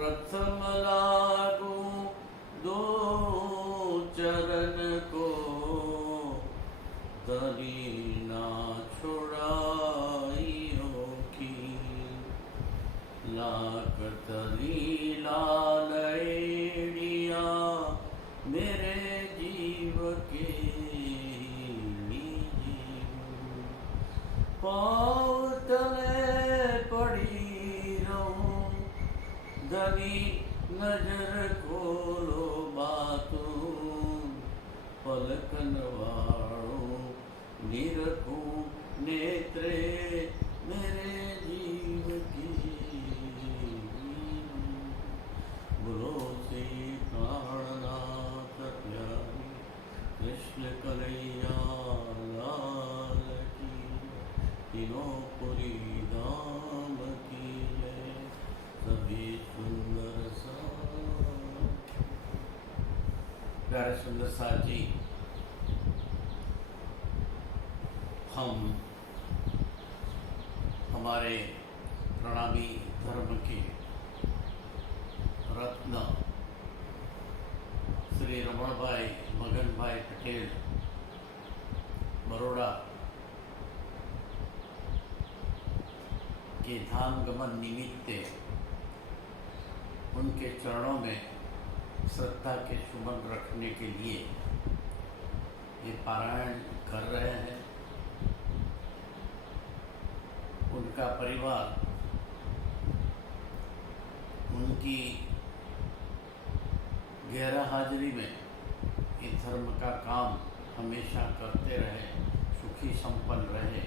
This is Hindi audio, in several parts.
प्रथम लागू दो चरण को, तरी ना छुड़ाइयो की। लाख तरी लालैड़िया मेरे जीव के जीव। पाँव तले पड़ी रहूं, धनी नजर खोलो बातों। पलकन वाड़ो निरखूं नेत्रे मेरे जीव की। बोलो श्री प्राणनाथ प्यारे कृष्ण कन्हैया लाल की। तीनों पुरी धाम की जय। सभी सुंदर साथ। प्यारे सुंदर साथ जी, हम हमारे प्रणामी धर्म के रत्न श्री रमण भाई मगन भाई पटेल बड़ौदा के धाम गमन निमित्त उनके चरणों में श्रद्धा के सुमन रखने के लिए ये पारायण कर रहे हैं। उनका परिवार उनकी गहरा हाजिरी में ये धर्म का काम हमेशा करते रहे, सुखी संपन्न रहे,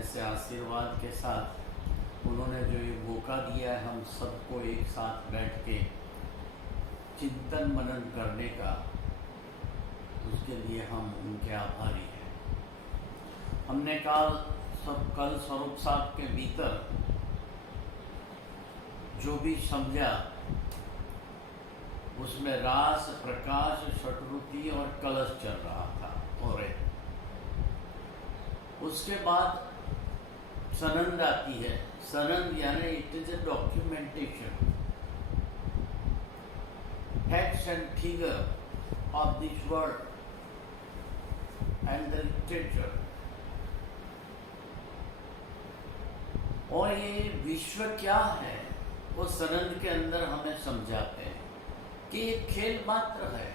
ऐसे आशीर्वाद के साथ उन्होंने जो ये मौका दिया है हम सबको एक साथ बैठ के चिंतन मनन करने का, उसके लिए हम उनके आभारी हैं। हमने कल स्वरूप साहब के भीतर जो भी समझा उसमें रास प्रकाश शटरुति और कलश चल रहा था। और उसके बाद सनंद आती है। सनंद यानी it is a documentation, facts and figure of this world and the literature। और ये विश्व क्या है वो सनंद के अंदर हमें समझाते हैं कि ये खेल मात्र है।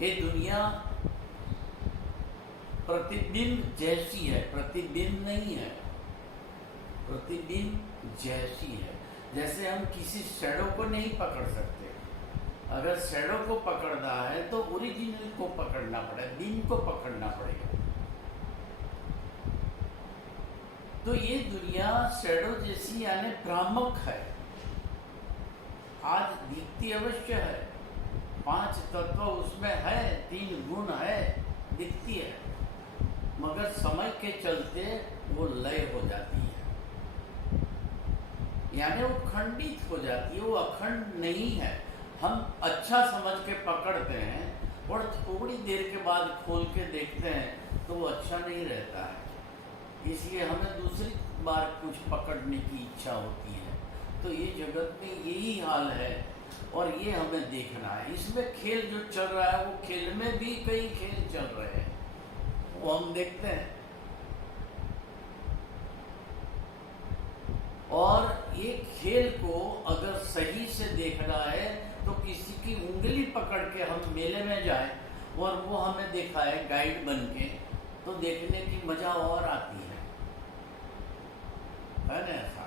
ये दुनिया प्रतिबिंब जैसी है, प्रतिबिंब नहीं है, प्रतिबिंब जैसी है। जैसे हम किसी शैडो को नहीं पकड़ सकते, अगर शैडो को पकड़ना है तो ओरिजिनल को पकड़ना पड़ेगा, बिंब को पकड़ना पड़ेगा। तो ये दुनिया शैडो जैसी यानी भ्रामक है। आज दिखती अवश्य है, 5 तत्व उसमें है, 3 गुण है, दिखती है, मगर समय के चलते वो लय हो जाती है, यानी वो खंडित हो जाती है, वो अखंड नहीं है। हम अच्छा समझ के पकड़ते हैं और थोड़ी देर के बाद खोल के देखते हैं तो वो अच्छा नहीं रहता है, इसलिए हमें दूसरी बार कुछ पकड़ने की इच्छा होती है। तो ये जगत में यही हाल है और ये हमें देखना है। इसमें खेल जो चल रहा है वो खेल में भी कई खेल चल रहे हैं, वो हम देखते हैं। और ये खेल को अगर सही से देखना है तो किसी की उंगली पकड़ के हम मेले में जाए और वो हमें दिखाए गाइड बन के, तो देखने की मजा और आती है ना ऐसा।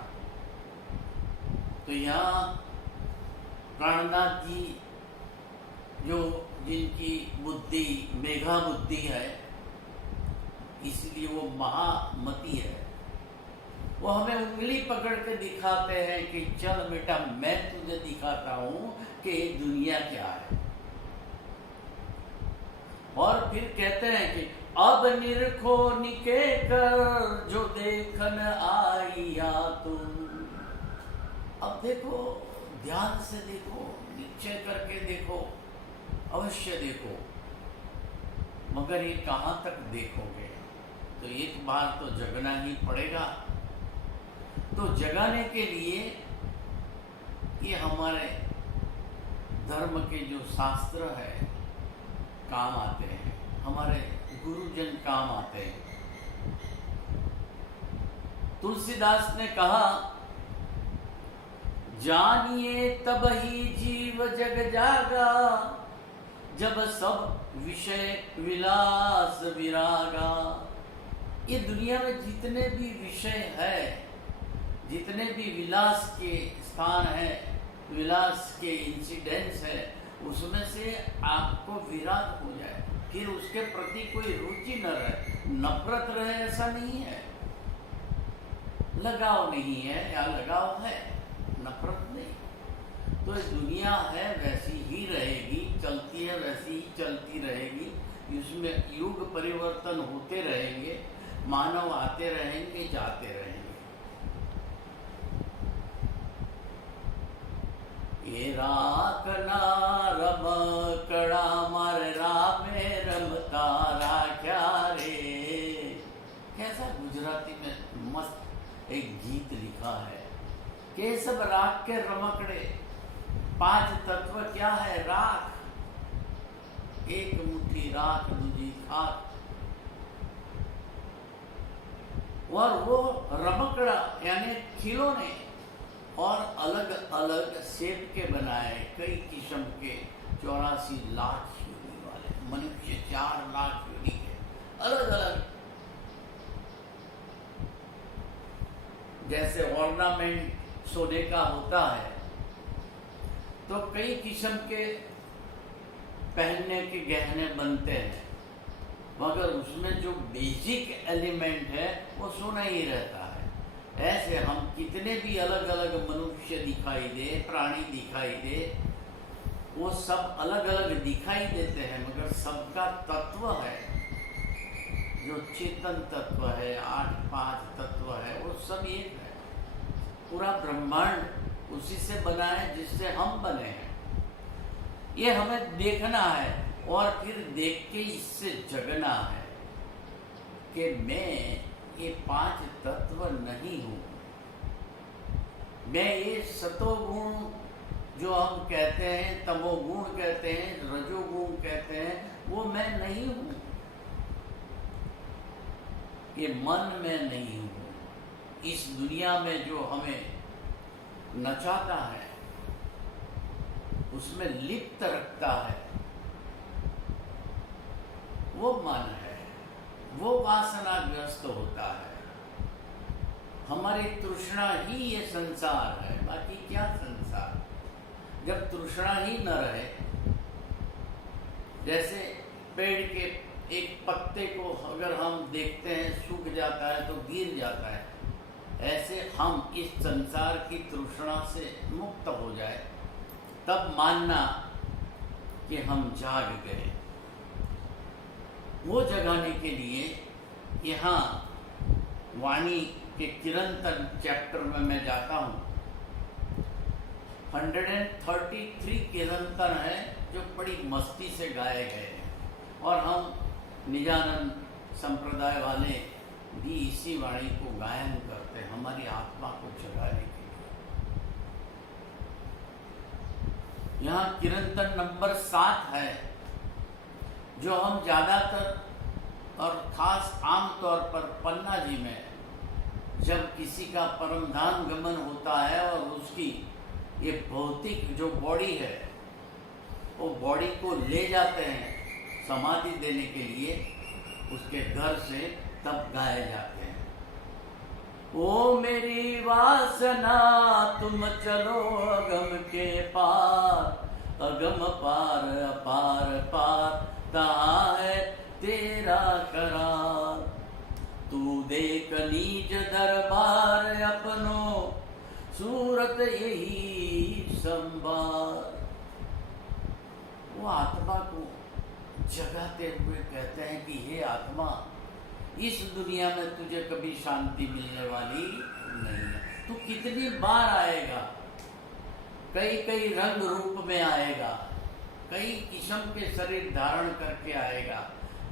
तो यहाँ प्राणनाथ जी जो जिनकी बुद्धि मेघा बुद्धि है, इसलिए वो महामती है, वो हमें उंगली पकड़ के दिखाते हैं कि चल बेटा मैं तुझे दिखाता हूँ कि ये दुनिया क्या है। और फिर कहते हैं कि अब निरखो निके कर जो देखन आईया तुम। अब देखो, ध्यान से देखो, निश्चय करके देखो, अवश्य देखो, मगर ये कहाँ तक देखोगे? तो एक बार तो जगना ही पड़ेगा। तो जगाने के लिए ये हमारे धर्म के जो शास्त्र है काम आते हैं, हमारे गुरुजन काम आते हैं। तुलसीदास ने कहा, जानिए तब ही जीव जग जागा, जब सब विषय विलास विरागा। ये दुनिया में जितने भी विषय है, जितने भी विलास के स्थान है, विलास के इंसिडेंट्स है, उसमें से आपको विराग हो जाए, फिर उसके प्रति कोई रुचि न रहे, नफरत रहे, ऐसा नहीं है। लगाव नहीं है या लगाव है, नफरत नहीं। तो ये दुनिया है वैसी ही रहेगी, चलती है वैसी ही चलती रहेगी। इसमें युग परिवर्तन होते रहेंगे, मानव आते रहेंगे, जाते रहेंगे। ये राख ना रमकड़ा मार रामे रमता राख्या रे। कैसा गुजराती में मस्त एक गीत लिखा है कि सब राख के रमकड़े। 5 तत्व क्या है? राख, एक मुट्ठी राख दूजी खाक। और वो रमकड़ा यानी खिलौने और अलग अलग शेप के बनाए, कई किस्म के 84 लाख योनि वाले मनुष्य, 4 लाख योनि के अलग अलग। जैसे ऑर्नामेंट सोने का होता है तो कई किस्म के पहनने के गहने बनते हैं, मगर उसमें जो बेसिक एलिमेंट है वो सोना ही रहता है। ऐसे हम कितने भी अलग अलग मनुष्य दिखाई दे, प्राणी दिखाई दे, वो सब अलग अलग दिखाई देते हैं, मगर सबका तत्व है जो चेतन तत्व है, 8-5 तत्व है, वो सब एक है। पूरा ब्रह्मांड उसी से बना है जिससे हम बने हैं। ये हमें देखना है और फिर देख के इससे जगना है कि मैं ये 5 तत्व नहीं हूँ। मैं ये सतोगुण जो हम कहते हैं, तमोगुण कहते हैं, रजोगुण कहते हैं, वो मैं नहीं हूँ। ये मन में नहीं हूँ। इस दुनिया में जो हमें नचाता है, उसमें लिप्त रखता है, वो मन है, वो वासनाग्रस्त होता है। हमारी तृष्णा ही ये संसार है, बाकी क्या संसार। जब तृष्णा ही न रहे, जैसे पेड़ के एक पत्ते को अगर हम देखते हैं सूख जाता है तो गिर जाता है, ऐसे हम इस संसार की तृष्णा से मुक्त हो जाए, तब मानना कि हम जाग गए। वो जगाने के लिए यहाँ वाणी के किरंतन चैप्टर में मैं जाता हूँ। 133 किरंतन है जो बड़ी मस्ती से गाए गए हैं, और हम निजानंद संप्रदाय वाले भी इसी वाणी को गायन करते हैं हमारी आत्मा को जगाने के लिए। यहाँ किरंतन नंबर 7 है, जो हम ज़्यादातर और खास आम तौर पर पन्ना जी में जब किसी का परमधाम गमन होता है और उसकी ये भौतिक जो बॉडी है, वो बॉडी को ले जाते हैं समाधि देने के लिए उसके घर से, तब गाए जाते हैं। ओ मेरी वासना तुम चलो अगम के पार, अगम पार अपार पार, कहाँ है तेरा करार। तू देख नीज दरबार अपनो, सूरत यही संभार। वो आत्मा को जगाते हुए कहते हैं कि हे आत्मा, इस दुनिया में तुझे कभी शांति मिलने वाली नहीं है। तू कितनी बार आएगा, कई कई रंग रूप में आएगा, कई किस्म के शरीर धारण करके आएगा,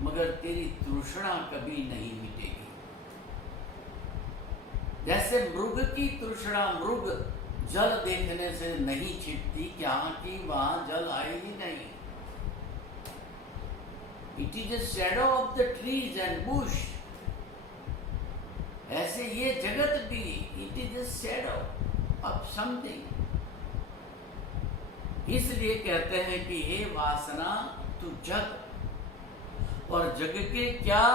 मगर तेरी तृष्णा कभी नहीं मिटेगी। जैसे मृग की तृष्णा, मृग जल देखने से नहीं छिपती क्या कि वहां जल आए ही नहीं। It is a shadow of the trees and Bush. ऐसे ये जगत भी it is a shadow of something. इसलिए कहते हैं कि हे वासना तू जग, और जग के क्या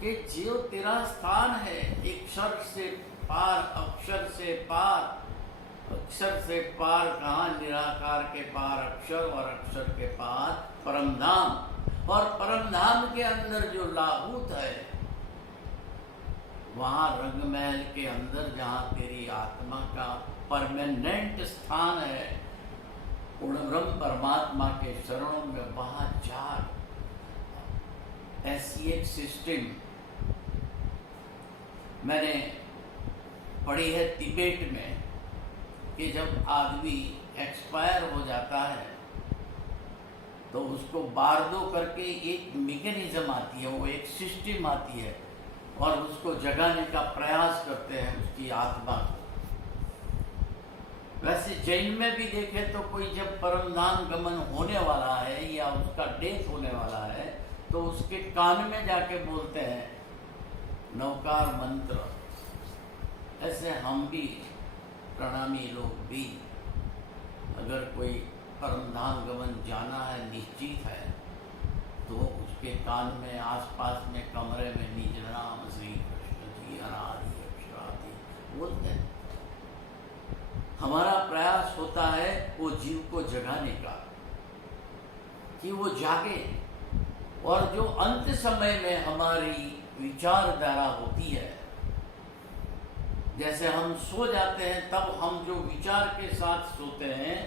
कि जो तेरा स्थान है, अक्षर से पार, अक्षर से पार, अक्षर से पार कहाँ, निराकार के पार अक्षर और अक्षर के पार परम धाम, और परम धाम के अंदर जो लाहूत है वहां रंगमहल के अंदर जहां तेरी आत्मा का परमानेंट स्थान है पूर्ण ब्रह्म परमात्मा के शरणों में, वहां जा। ऐसी एक सिस्टम मैंने पढ़ी है तिब्बत में कि जब आदमी एक्सपायर हो जाता है तो उसको बारदो करके एक मैकेनिज्म आती है, वो एक सिस्टम आती है, और उसको जगाने का प्रयास करते हैं उसकी आत्मा को। वैसे जैन में भी देखे तो कोई जब परमधाम गमन होने वाला है या उसका डेथ होने वाला है तो उसके कान में जाके बोलते हैं नवकार मंत्र। ऐसे हम भी प्रणामी लोग भी अगर कोई परमधाम गमन जाना है, निश्चित है, तो उसके कान में आसपास में कमरे में निज नाम श्री कृष्ण जी अनादि अक्षरादि बोलते हैं। हमारा प्रयास होता है वो जीव को जगाने का कि वो जागे, और जो अंत समय में हमारी विचारधारा होती है, जैसे हम सो जाते हैं तब हम जो विचार के साथ सोते हैं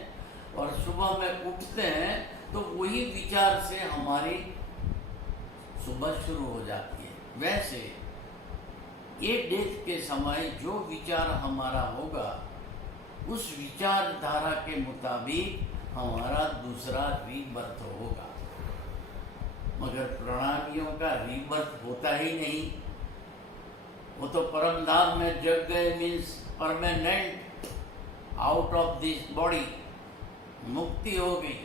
और सुबह में उठते हैं तो वही विचार से हमारी सुबह शुरू हो जाती है। वैसे ये डेथ के समय जो विचार हमारा होगा उस विचारधारा के मुताबिक हमारा दूसरा रीबर्थ होगा, मगर प्रणामियों का रीबर्थ होता ही नहीं। वो तो परम धाम में जग गए, means permanent out of this body, मुक्ति हो गई।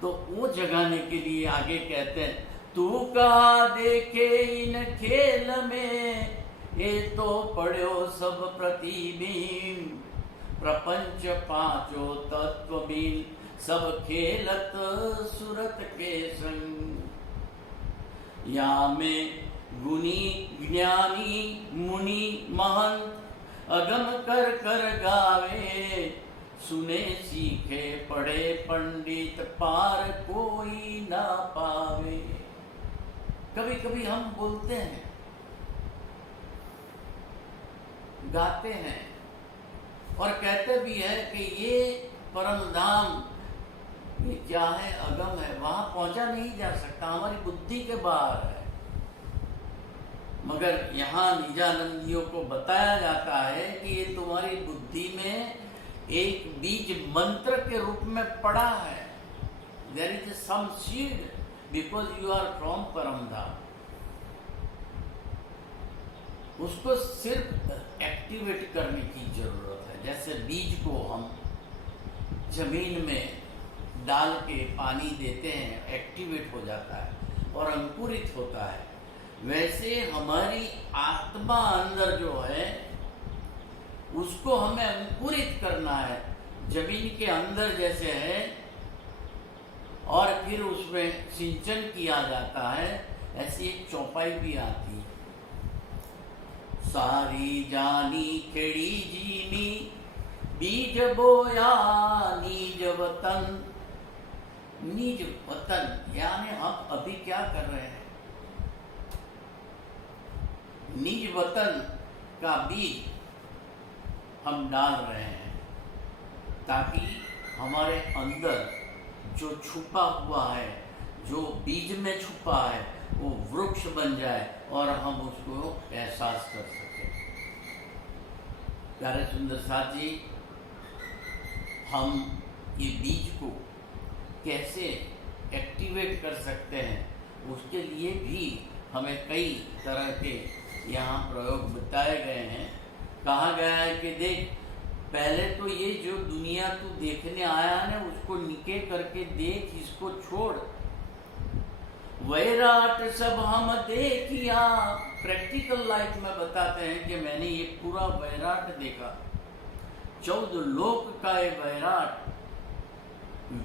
तो वो जगाने के लिए आगे कहते हैं तू कहा देखे इन खेल में, ये तो पढ़ो सब प्रतिबिंब, प्रपंच पांचों तत्व बिन, सब खेलत सुरत के संग। या में गुनी ज्ञानी मुनि महंत, अगम कर कर गावे, सुने सीखे पढ़े पंडित, पार कोई ना पावे। कभी कभी हम बोलते हैं, गाते हैं और कहते भी है कि ये परम धाम ये क्या है, अगम है, वहां पहुंचा नहीं जा सकता, हमारी बुद्धि के बाहर है। मगर यहाँ निजानंदियों को बताया जाता है कि ये तुम्हारी बुद्धि में एक बीज मंत्र के रूप में पड़ा है। There is some seed because you are from Paramdham. उसको सिर्फ एक्टिवेट करने की जरूरत है। जैसे बीज को हम जमीन में डाल के पानी देते हैं, एक्टिवेट हो जाता है और अंकुरित होता है, वैसे हमारी आत्मा अंदर जो है उसको हमें अंकुरित करना है। जमीन के अंदर जैसे है और फिर उसमें सिंचन किया जाता है, ऐसी एक चौपाई भी आती है। सारी जानी खेड़ी जीनी, बीज बोया निज वतन। निज वतन यानी हम अभी क्या कर रहे हैं, निज वतन का बीज हम डाल रहे हैं ताकि हमारे अंदर जो छुपा हुआ है, जो बीज में छुपा है, वो वृक्ष बन जाए और हम उसको एहसास कर सकें। प्यारे सुंदर साथ जी, हम ये बीज को कैसे एक्टिवेट कर सकते हैं, उसके लिए भी हमें कई तरह के यहाँ प्रयोग बताए गए हैं। कहा गया है कि देख, पहले तो ये जो दुनिया तू देखने आया है ना, उसको निके करके देख, इसको छोड़। वैराट सब हम देखिया, प्रैक्टिकल लाइफ में बताते हैं कि मैंने ये पूरा वैराट देखा, 14 लोक का ये वैराट।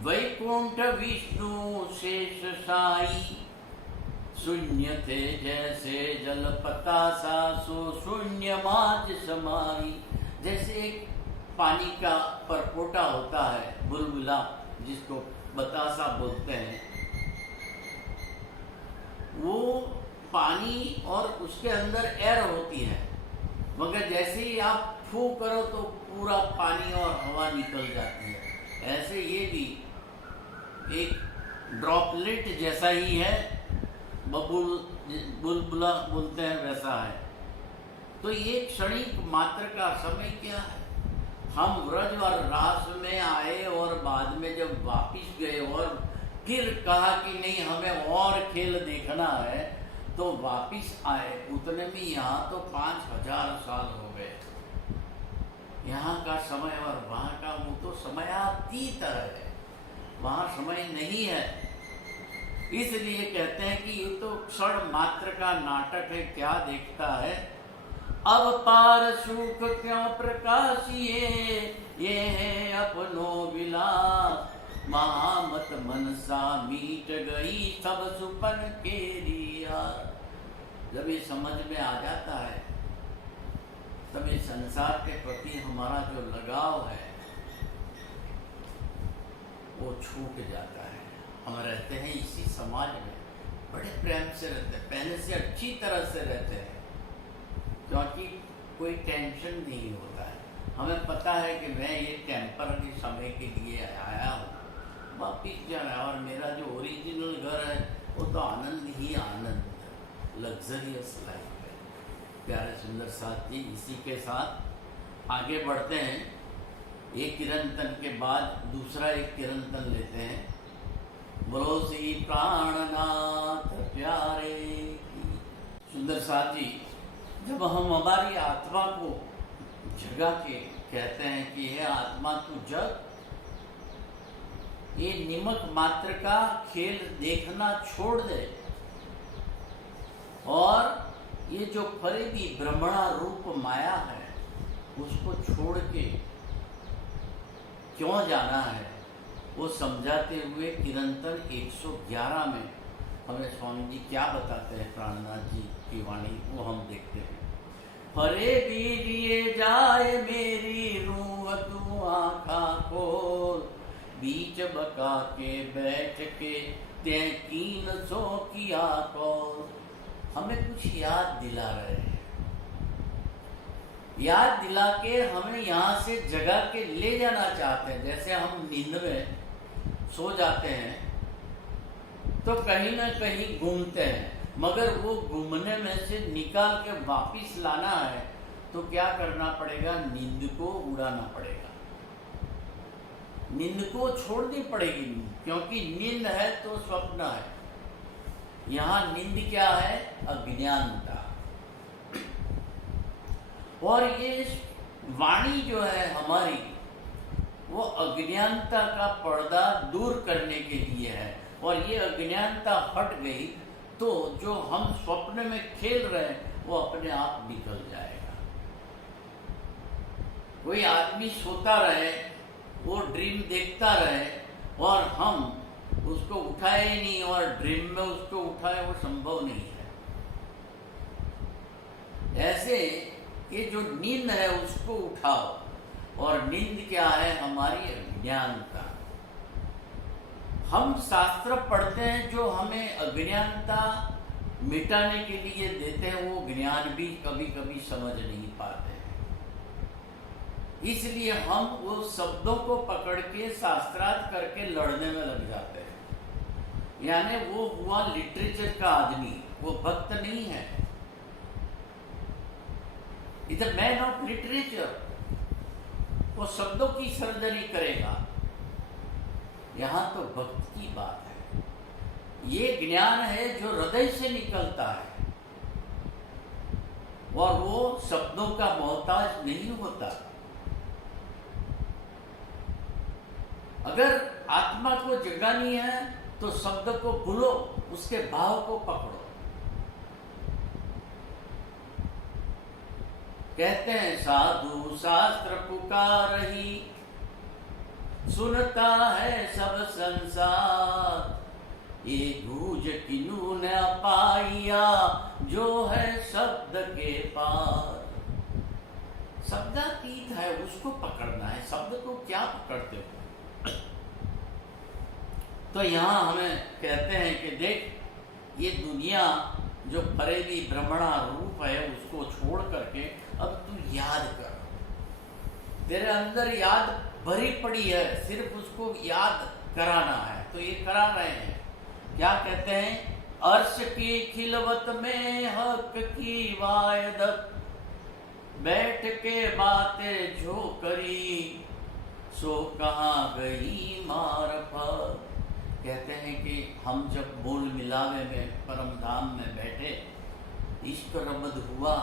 वैकुंठ विष्णु शेष साई, शून्य थे जैसे जल पतासा, सो शून्य माज समाई। जैसे एक पानी का परपोटा होता है, बुलबुला, जिसको बतासा बोलते हैं, वो पानी और उसके अंदर एयर होती है, मगर जैसे ही आप फू करो तो पूरा पानी और हवा निकल जाती है। ऐसे ये भी एक ड्रॉपलेट जैसा ही है, बुलबुला बोलते हैं, वैसा है। तो ये क्षणिक मात्र का समय क्या है। हम व्रज और रास में आए और बाद में जब वापिस गए और फिर कहा कि नहीं हमें और खेल देखना है, तो वापिस आए, उतने में यहाँ तो 5000 साल हो गए। यहाँ का समय और वहाँ का वो तो समयातीत है, वहाँ समय नहीं है। इसलिए कहते हैं कि ये तो क्षण मात्र का नाटक है, क्या देखता है। अब पार सुख क्यों प्रकाशिए, ये है अपनो विलास, महामत मनसा मीट गई सब सुपन के रिया। जब ये समझ में आ जाता है, तब ये संसार के प्रति हमारा जो लगाव है वो छूट जाता है। हम रहते हैं इसी समाज में, बड़े प्रेम से रहते हैं, पहले से अच्छी तरह से रहते हैं, क्योंकि कोई टेंशन नहीं होता है। हमें पता है कि मैं ये टेम्पररी समय के लिए आया हूँ, वापिस जाना है, और मेरा जो ओरिजिनल घर है वो तो आनंद ही आनंद है, लग्जरियस लाइफ है। प्यारे सुंदर साथ जी, इसी के साथ आगे बढ़ते हैं। एक किरंतन के बाद दूसरा एक किरंतन लेते हैं। बोलो श्री प्राणनाथ प्यारे की। सुंदर साथ जी, जब हम हमारी आत्मा को जगा के कहते हैं कि हे आत्मा तू जग, ये निमक मात्र का खेल देखना छोड़ दे, और ये जो फरेबी ब्रह्मणा रूप माया है उसको छोड़ के क्यों जाना है, वो समझाते हुए किरंतन 111 में हमें स्वामी जी क्या बताते हैं, प्राणनाथ जी की वाणी, वो हम देखते हैं। फरे बीरिए जाए मेरी रूह तू आँखा खोल, बीच बका के बैठ के ते कीन सो किया कौल। हमें कुछ याद दिला रहे हैं, याद दिला के हमें यहाँ से जगा के ले जाना चाहते हैं। जैसे हम नींद में सो जाते हैं तो कहीं ना कहीं घूमते हैं, मगर वो घूमने में से निकाल के वापिस लाना है तो क्या करना पड़ेगा, नींद को उड़ाना पड़ेगा, नींद को छोड़नी पड़ेगी, क्योंकि नींद है तो स्वप्न है। यहाँ नींद क्या है, अज्ञानता। और ये वाणी जो है हमारी, वो अज्ञानता का पर्दा दूर करने के लिए है, और ये अज्ञानता हट गई तो जो हम स्वप्न में खेल रहे हैं वो अपने आप निकल जाएगा। कोई आदमी सोता रहे, वो ड्रीम देखता रहे, और हम उसको उठाए ही नहीं, और ड्रीम में उसको उठाए, वो संभव नहीं है। ऐसे ये जो नींद है उसको उठाओ, और नींद क्या है, हमारी अज्ञानता। हम शास्त्र पढ़ते हैं जो हमें अज्ञानता मिटाने के लिए देते हैं, वो ज्ञान भी कभी कभी समझ नहीं पाते हैं। इसलिए हम वो शब्दों को पकड़ के शास्त्रार्थ करके लड़ने में लग जाते हैं। यानी वो हुआ लिटरेचर का आदमी, वो भक्त नहीं है। Is a man of literature, वो शब्दों की सर्जरी करेगा। यहाँ तो भक्त की बात है। ये ज्ञान है जो हृदय से निकलता है, और वो शब्दों का मोहताज नहीं होता। अगर आत्मा को जगानी है तो शब्द को भूलो, उसके भाव को पकड़ो। कहते हैं साधु शास्त्र पुकारहि, सुनता है सब संसार, ये गूंज किन्हू न पाइया, जो है शब्द के पार। शब्दातीत है, उसको पकड़ना है। शब्द को क्या पकड़ते हो? तो यहाँ हमें कहते हैं कि देख, ये दुनिया जो फरेबी ब्रह्मणा रूप है, उसको छोड़ करके अब तू याद कर। तेरे अंदर याद भरी पड़ी है, सिर्फ उसको याद कराना है। तो ये करा रहे हैं। क्या कहते हैं? अर्श की खिलवत में हक की वायदत, बैठ के बातें जो करी, सो कहाँ गई मारफत। कहते हैं कि हम जब बोल मिलावे में परम धाम में बैठे, इश्क रबद हुआ,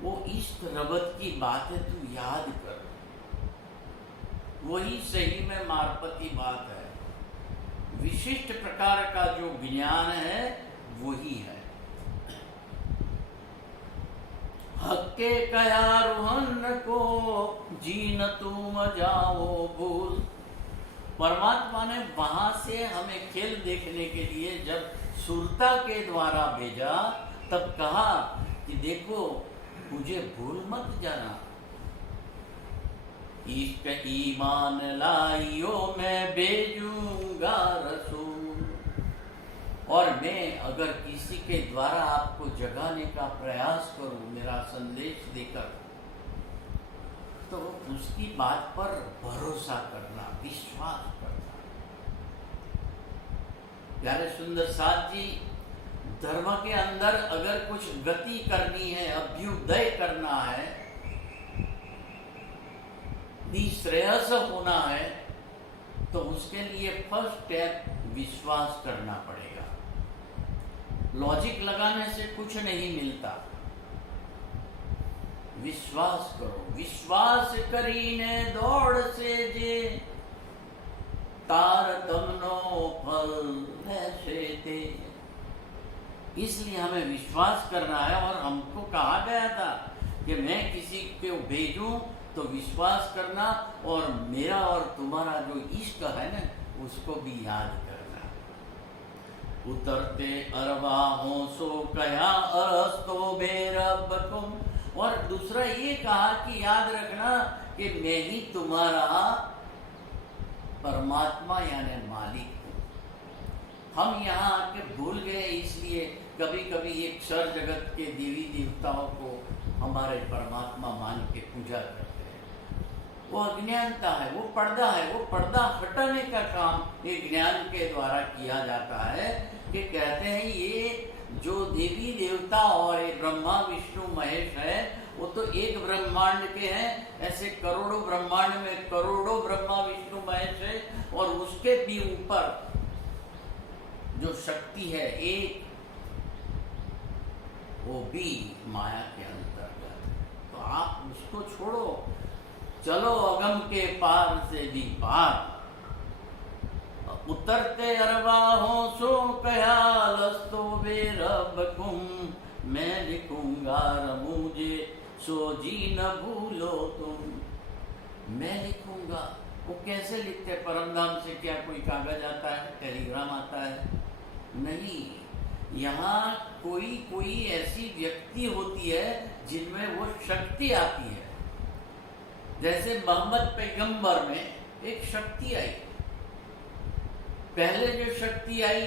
वो इश्क रबद की बातें तू याद कर, वही सही में मारफती बात है। विशिष्ट प्रकार का जो ज्ञान है वही है। हक्के कया रुहन को जीन तुम जाओ भूल। परमात्मा ने वहां से हमें खेल देखने के लिए जब सुरता के द्वारा भेजा, तब कहा कि देखो, मुझे भूल मत जाना। इश्क ईमान लाइयो मैं भेजूंगा रसूल। और मैं अगर किसी के द्वारा आपको जगाने का प्रयास करूं, मेरा संदेश देकर, तो उसकी बात पर भरोसा करना, विश्वास करना। प्यारे सुंदर साथ जी, धर्म के अंदर अगर कुछ गति करनी है, अभ्युदय करना है, निःश्रेयस होना है, तो उसके लिए फर्स्ट स्टेप विश्वास करना पड़ेगा। लॉजिक लगाने से कुछ नहीं मिलता। विश्वास करो। विश्वास करीने दौड़ से जे, तार तमनो फल ऐसे दे। इसलिए हमें विश्वास करना है। और हमको कहा गया था कि मैं किसी को भेजूं तो विश्वास करना, और मेरा और तुम्हारा जो इश्क है ना, उसको भी याद करना। उतरते अरवाहों सो कया अरस्तो बेरब्बकुम। और दूसरा ये कहा कि याद रखना कि मैं ही तुम्हारा परमात्मा यानी मालिक हूं। हम यहाँ आके भूल गए, इसलिए कभी कभी एक क्षर जगत के देवी देवताओं को हमारे परमात्मा मान के पूजा करते हैं। वो अज्ञानता है, वो पर्दा है। वो पर्दा हटाने का काम ये ज्ञान के द्वारा किया जाता है। कि कहते हैं ये जो देवी देवता और ये ब्रह्मा विष्णु महेश है, वो तो एक ब्रह्मांड के हैं। ऐसे करोड़ों ब्रह्मांड में करोड़ों ब्रह्मा विष्णु महेश है, और उसके भी ऊपर जो शक्ति है एक, वो भी माया के अंतर्गत। तो आप उसको छोड़ो, चलो अगम के पार से भी पार। उतरते अरवाहों सो कयालस्तो बेरब्बकुम। मैं लिखूंगा रमूजे सो जी न भूलो तुम। मैं लिखूंगा। वो कैसे लिखते? परमधाम से क्या कोई कागज आता है, टेलीग्राम आता है? नहीं। यहाँ कोई कोई ऐसी व्यक्ति होती है जिनमें वो शक्ति आती है। जैसे मोहम्मद पैगंबर में एक शक्ति आई। पहले जो शक्ति आई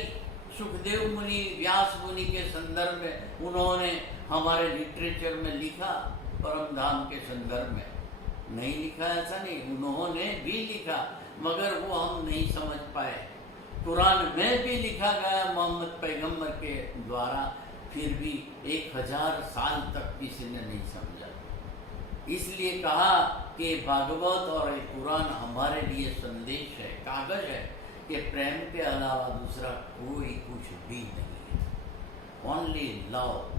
सुखदेव मुनि, व्यास मुनि के संदर्भ में उन्होंने हमारे लिटरेचर में लिखा, परमधाम के संदर्भ में नहीं लिखा, ऐसा नहीं, उन्होंने भी लिखा, मगर वो हम नहीं समझ पाए। कुरान में भी लिखा गया मोहम्मद पैगंबर के द्वारा, फिर भी 1000 साल तक किसी ने नहीं समझा। इसलिए कहा कि भागवत और कुरान हमारे लिए संदेश है, कागज है कि प्रेम के अलावा दूसरा कोई कुछ भी नहीं है। Only love.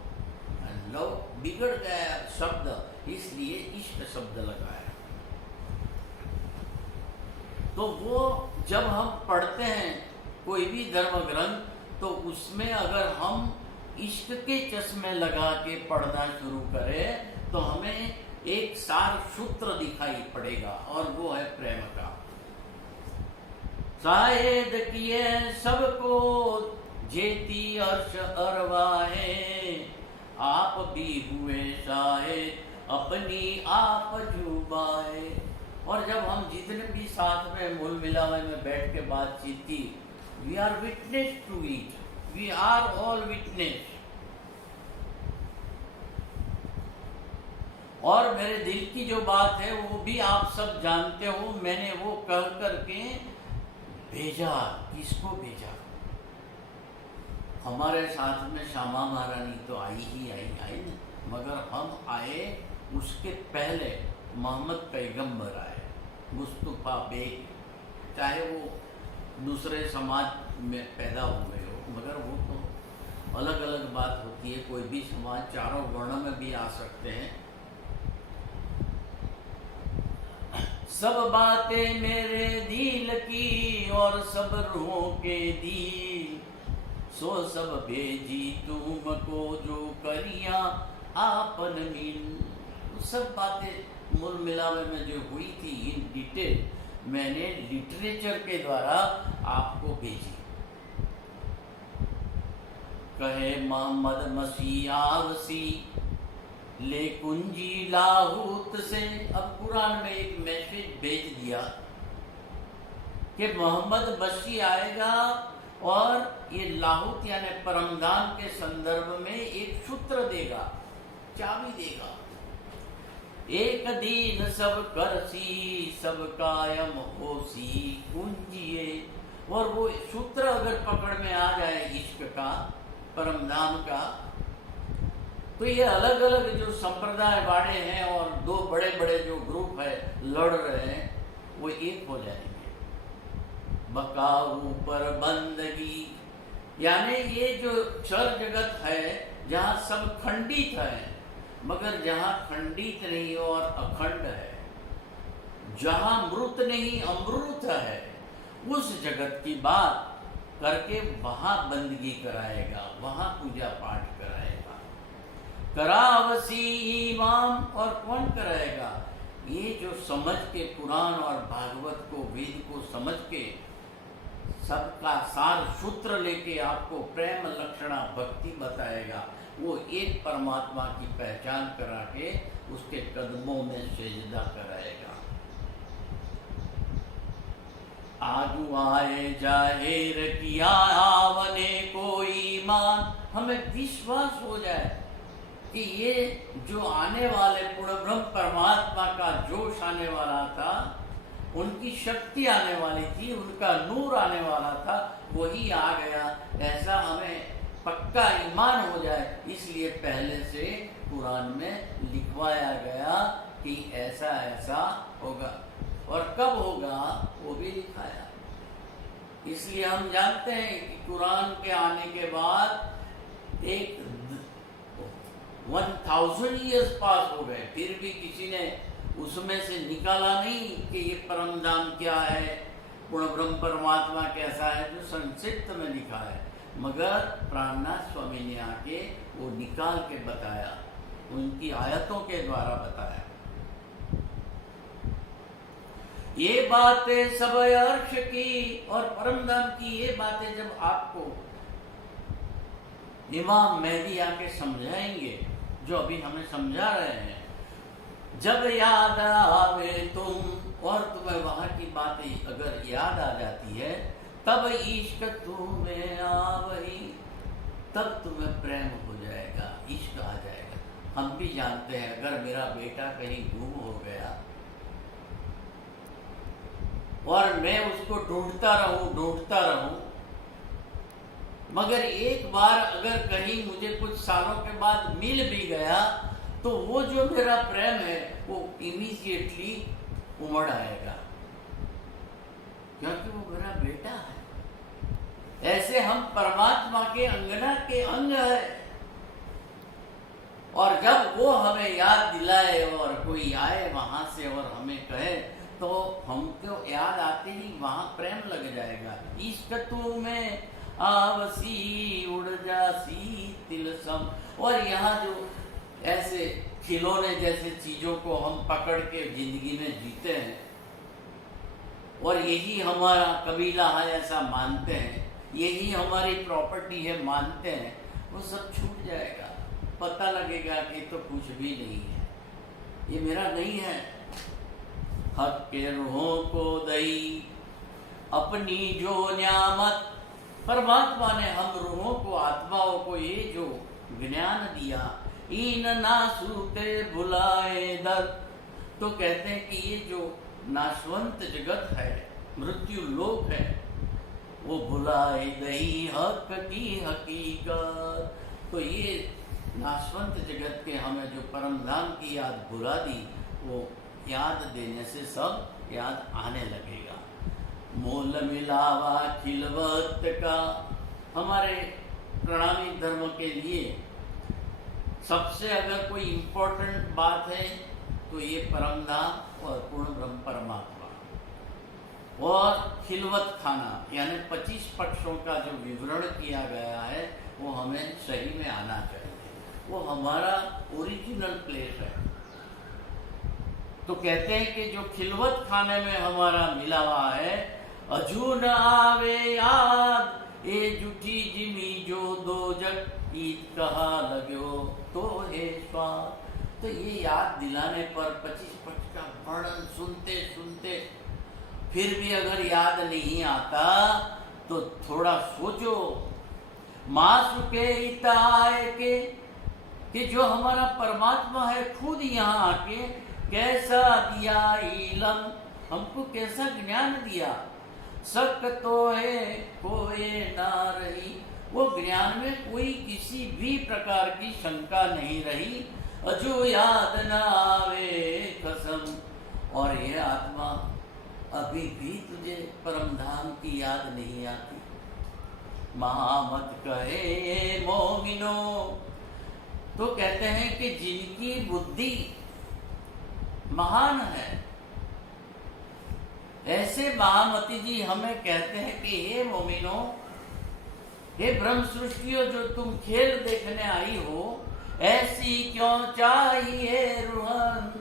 लव बिगड़ गया शब्द, इसलिए इश्क शब्द लगाया। तो वो जब हम पढ़ते हैं कोई भी धर्म ग्रंथ, तो उसमें अगर हम इश्क के चश्मे लगा के पढ़ना शुरू करें तो हमें एक सार सूत्र दिखाई पड़ेगा, और वो है प्रेम का। शायद किए सबको जेती अर्श अरवाहे, आप भी हुए शायद अपनी आप जुबाए। और जब हम जितने भी साथ में मूल मिलावे में बैठ के बातचीत की, we are witness to it, we are all witness. और मेरे दिल की जो बात है वो भी आप सब जानते हो, मैंने वो कह करके भेजा। किसको भेजा? हमारे साथ में श्यामा महारानी तो आई ना, मगर हम आए उसके पहले मोहम्मद पैगंबर आए, मुस्तफा बेग, चाहे वो दूसरे समाज में पैदा हुए हो, मगर वो तो अलग अलग बात होती है। कोई भी समाज चारों वर्णों में भी आ सकते हैं। सब बातें मेरे दिल की और सब रूहों के दिल, सो सब भेजी तुमको जो करिया आपन मिल। सब बातें मूल मिलावे में जो हुई थी इन डिटेल मैंने लिटरेचर के द्वारा आपको भेजी। कहे मोहम्मद मसीह आलसी ले कुंजी लाहूत से। अब कुरान में एक मैसेज भेज दिया कि मोहम्मद मसीह आएगा और ये लाहूत यानी परमदान के संदर्भ में एक सूत्र देगा, चाबी देगा। एक दीन सब करसी सब कायम होसी कुंजिए। और वो सूत्र अगर पकड़ में आ जाए इश्क का, परमधाम का, तो ये अलग अलग जो संप्रदाय बाड़े हैं और दो बड़े बड़े जो ग्रुप है लड़ रहे हैं, वो एक हो जाएंगे। बकाऊ पर बंदगी, यानी ये जो चर जगत है जहाँ सब खंडित है, मगर जहाँ खंडित नहीं और अखंड है, जहाँ मृत नहीं अमृत है, उस जगत की बात करके वहां बंदगी कराएगा, वहां पूजा पाठ कराएगा। करावसी इमाम, और कौन कराएगा? ये जो समझ के कुरान और भागवत को, वेद को समझ के सबका सार सूत्र लेके आपको प्रेम लक्षणा भक्ति बताएगा, वो एक परमात्मा की पहचान करा के उसके कदमों में सजदा कराएगा। आजू आए जाहिर किया आवने कोई मान, हमें विश्वास हो जाए कि ये जो आने वाले पूर्ण ब्रह्म परमात्मा का जोश आने वाला था, उनकी शक्ति आने वाली थी, उनका नूर आने वाला था, वही आ गया, ऐसा हमें पक्का ईमान हो जाए। इसलिए पहले से कुरान में लिखवाया गया कि ऐसा ऐसा होगा, और कब होगा वो भी लिखाया। इसलिए हम जानते हैं कि कुरान के आने के बाद एक 1000 ईयर्स पास हो गए, फिर भी किसी ने उसमें से निकाला नहीं कि ये परमधाम क्या है, पूर्ण ब्रह्म परमात्मा कैसा है, जो संक्षिप्त में लिखा है। मगर प्राणनाथ स्वामी ने आके वो निकाल के बताया, उनकी आयतों के द्वारा बताया। ये बातें सब अर्श की और परमधाम की ये बातें जब आपको इमाम मेहदी आके समझाएंगे, जो अभी हमें समझा रहे हैं, जब याद आवे तुम, और तुम्हें वहां की बातें अगर याद आ जाती है, तब इश्क तुम्हें आवही, तब तुम्हें प्रेम हो जाएगा, इश्क आ जाएगा। हम भी जानते हैं अगर मेरा बेटा कहीं गुम हो गया और मैं उसको ढूंढता रहूं, मगर एक बार अगर कहीं मुझे कुछ सालों के बाद मिल भी गया, तो वो जो मेरा प्रेम है वो इमीडिएटली उमड़ आएगा, क्योंकि वो मेरा बेटा है। ऐसे हम परमात्मा के अंगना के अंग है, और जब वो हमें याद दिलाए और कोई आए वहां से और हमें कहे, तो हमको याद आते ही वहां प्रेम लग जाएगा। इष्ट तू में आवसी उड़ जासी तिलसम। और यहाँ जो ऐसे खिलौने जैसे चीजों को हम पकड़ के जिंदगी में जीते हैं और यही हमारा कबीला है ऐसा मानते हैं, यही हमारी प्रॉपर्टी है मानते हैं, वो सब छूट जाएगा। पता लगेगा कि तो कुछ भी नहीं है, ये मेरा नहीं है। हक के रूहों को दई अपनी जो न्यामत, परमात्मा ने हम रूहों को, आत्माओं को ये जो ज्ञान दिया, इन नासूते भुलाए दर। तो कहते हैं कि ये जो नाशवंत जगत है, मृत्यु लोक है, वो भुलाए दही हक की हकीकत। तो ये नाशवंत जगत के हमें जो परम धाम की याद भुला दी, वो याद देने से सब याद आने लगेगा। मोल मिलावा खिलवत का, हमारे प्रणामी धर्म के लिए सबसे अगर कोई इम्पोर्टेंट बात है तो ये परम धाम और पूर्ण ब्रह्म परमात्मा। और खिलवत खाना यानी 25 पक्षों का जो विवरण किया गया है वो हमें सही में आना चाहिए, वो हमारा ओरिजिनल प्लेस है। तो कहते हैं कि जो खिलवत खाने में हमारा मिला हुआ है, अजू न आवे याद ए जुठी जिमी जो दो जग ईद कहा लगो तो हे स्वाद। तो ये याद दिलाने पर 25 पक्ष का वर्णन सुनते सुनते फिर भी अगर याद नहीं आता तो थोड़ा सोचो, मासु के इताए के कि जो हमारा परमात्मा है खुद यहाँ आके कैसा दिया इलम, हमको कैसा ज्ञान दिया। शक तो है कोई ना रही, वो ज्ञान में कोई किसी भी प्रकार की शंका नहीं रही। अजू याद न आवे कसम, और ये आत्मा अभी भी तुझे परम धाम की याद नहीं आती। महामत कहे मोमिनो, तो कहते हैं कि जिनकी बुद्धि महान है, ऐसे महामती जी हमें कहते हैं कि हे मोमिनो, हे ब्रह्म सृष्टियों जो तुम खेल देखने आई हो, ऐसी क्यों चाहिए रूहन।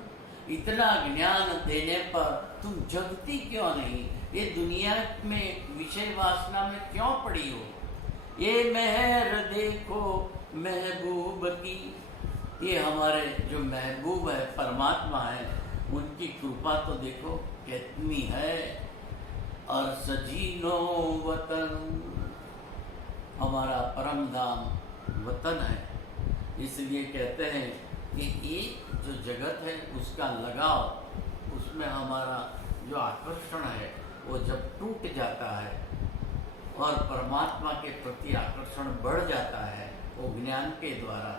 इतना ज्ञान देने पर तुम जगती क्यों नहीं, ये दुनिया में विषय वासना में क्यों पड़ी हो। ये मेहर देखो महबूब की, ये हमारे जो महबूब है परमात्मा है, उनकी कृपा तो देखो कितनी है। और सजीनो वतन, हमारा परम धाम वतन है। इसलिए कहते हैं कि ये जो जगत है उसका लगाव, उसमें हमारा जो आकर्षण है वो जब टूट जाता है और परमात्मा के प्रति आकर्षण बढ़ जाता है वो ज्ञान के द्वारा,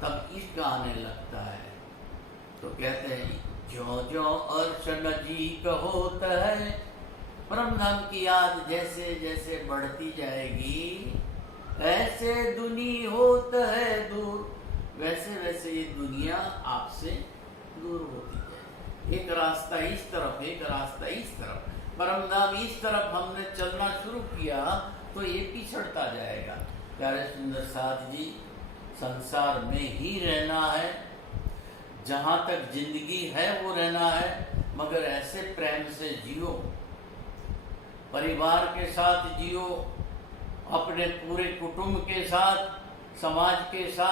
तब इष्ट आने लगता है। तो कहते हैं ज्यों ज्यों अर्श नजीक होता है, परम धाम की याद जैसे जैसे बढ़ती जाएगी, ऐसे दुनिया होता है दूर, वैसे वैसे ये दुनिया आपसे दूर होती जाए। एक रास्ता इस तरफ, एक रास्ता इस तरफ, परम धाम इस तरफ हमने चलना शुरू किया तो ये पिछड़ता जाएगा। प्यारे सुंदर साथ जी, संसार में ही रहना है, जहाँ तक जिंदगी है वो रहना है, मगर ऐसे प्रेम से जियो, परिवार के साथ जियो, अपने पूरे कुटुंब के साथ, समाज के साथ,